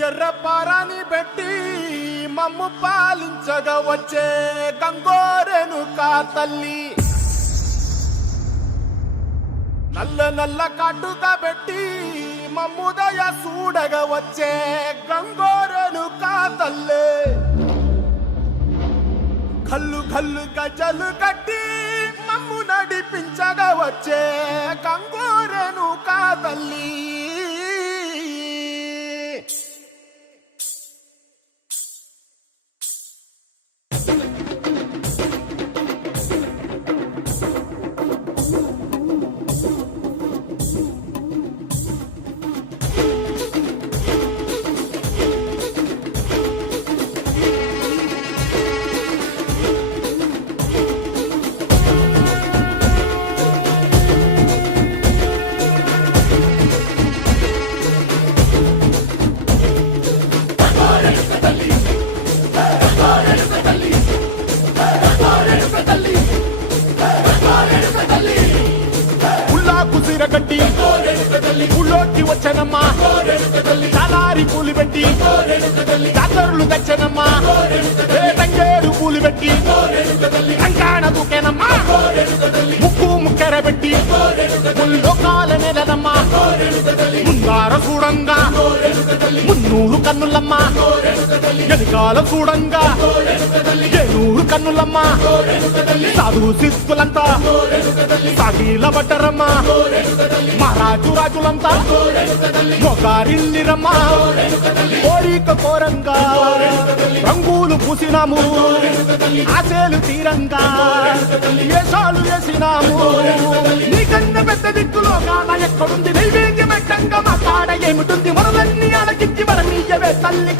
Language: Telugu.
ఎర్ర పారాని పెట్టి మమ్ము పాలించగా వచ్చే గంగోరెనుకా తల్లి నల్ల నల్ల కాటుగా పెట్టి మమ్ముదయ చూడగా వచ్చే గంగోరెనుకా తల్లి కల్లు కల్లు గజలు కట్టి మమ్ము నడిపించగా వచ్చే గంగోరెనుకా తల్లి కట్టి ఊళ్ళోకి వచ్చనమ్మా చాలారి పూలు పెట్టి జాతరులు తెచ్చనమ్మా తంగేడు పూలు పెట్టి కంకాణ దూకేనమ్మా ముక్కు ముక్కెర పెట్టి ముల్లోకాల నెలనమ్మా ముందార చూడంగా మున్నూరు కన్నులమ్మా ఎనకాల చూడంగా ఏనూరు కన్నులమ్మా సాధు శిస్తులంతా సాగిల బట్టరమ్మా మహారాజు రాజులంతా మొగారిల్లిరమ్మా కోరిక కోరంగా రంగులు పూసినాము ఆశలు తీరంగా వేషాలు వేసినాము నీకన్నా పెద్ద దిక్కులో కాన ఎక్కడుంది నైవేద్యం పెట్టంగా మా కాడ ఏమిటుంది మనలన్నీ అలకించి మన నీయవే తల్లి